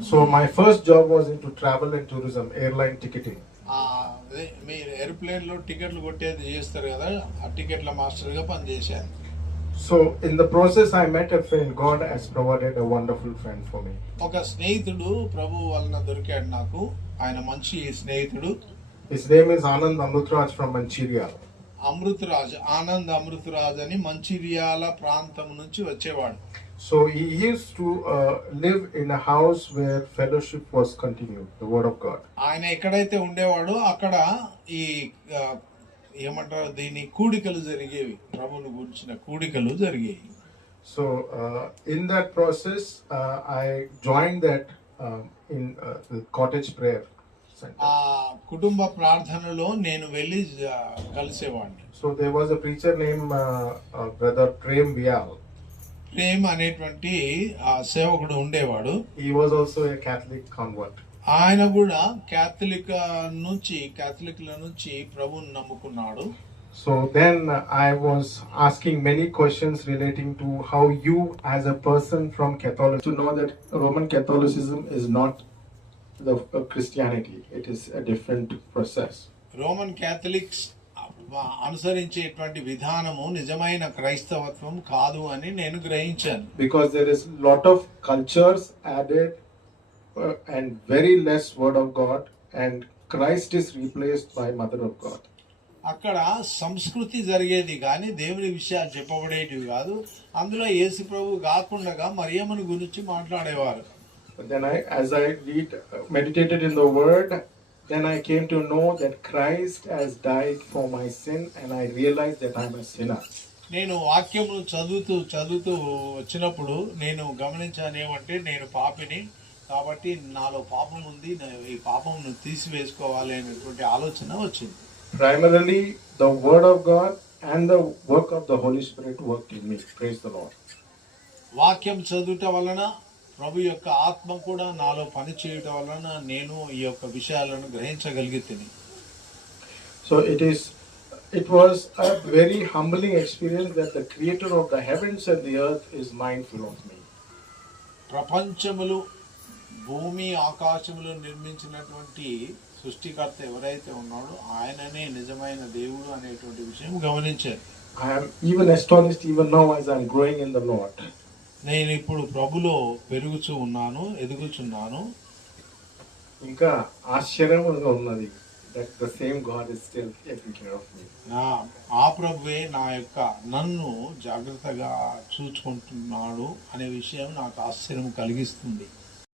So my first job was into travel and tourism, airline ticketing. అదే మీరు ఏరోప్లేన్లో టికెట్లు కొట్టేది చేస్తారు కదా, ఆ టికెట్ల మాస్టర్గా పనిచేశాను. So in the process, I met a friend. God has provided a wonderful friend for me. ఒక స్నేహితుడు ప్రభు వలన దొరికాడు నాకు. ఆయన మంచి స్నేహితుడు. His name is Anand Amrutraj from Manchiria. Anand Amritraj అని మంచిర్యాల ప్రాంతం నుంచి వచ్చేవాడు. So he used to live in a house where fellowship was continued, the word of God. ఆయన ఎక్కడైతే ఉండేవాడో అక్కడ ఈ ఏమంటారు దీన్ని కూడికలు జరిగేవి, ప్రభువును గురించిన కూడికలు జరిగేవి. So in that process, I joined that in the cottage prayer center. ఆ కుటుంబ ప్రార్థనలో నేను వెళ్ళి కలిసేవాడిని. So there was a preacher named Brother Prem Vyal. Prem అనేటువంటి ఆ సేవకుడు ఉండేవాడు. He was also a Catholic convert. ఆయన కూడా క్యాథలిక్ల నుంచి ప్రభువుని నమ్ముకున్నాడు. So then I was asking many questions relating to how you as a person from Catholic to know that Roman Catholicism is not the Christianity. It is a different process. Roman Catholics అనుసరించేటువంటి విధానము నిజమైన క్రైస్తవత్వం కాదు అని నేను గ్రహించాను. Because there is lot of cultures added and very less word of God, and Christ is replaced by Mother of God. అక్కడ సంస్కృతి జరిగేది కానీ దేవుని విషయాలు చెప్పబడేటివి కాదు. అందులో యేసు ప్రభు కాకుండా మరియమ్మను గురించి మాట్లాడేవారు. But then as I meditated in the word, then I came to know that Christ has died for my sin, and I realized that I am a sinner. నేను వాక్యమును చదువుతూ వచ్చినప్పుడు నేను గమనించాను ఏమంటే నేను పాపిని, కాబట్టి నాలో పాపం ఉంది, ఈ పాపమును తీసివేసుకోవాలి అనేటువంటి ఆలోచన వచ్చింది. Primarily the word of God and the work of the Holy Spirit worked in me. Praise the Lord. వాక్యం చదువుట వలన ప్రభు యొక్క ఆత్మ కూడా నాలో పని చేయటం వలన నేను ఈ యొక్క విషయాలను గ్రహించగలిగితిని. So it was a very humbling experience that the creator of the heavens and the earth is mindful of me. ప్రపంచములు భూమి ఆకాశములు నిర్మించినటువంటి సృష్టికర్త ఎవరైతే ఉన్నాడో ఆయననే నిజమైన దేవుడు అనేటువంటి విషయం గమనించారు. I am even astonished even now as I am growing in the Lord. నేను ఇప్పుడు ప్రభులో ఎదుగుచున్నాను. ఇంకా ఆశ్చర్యంగా ఉన్నది that the same God is still taking care of me. ఆ ప్రభువే నన్ను జాగ్రత్తగా చూసుకుంటున్నాడు అనే విషయం నాకు ఆశ్చర్యం కలిగిస్తుంది.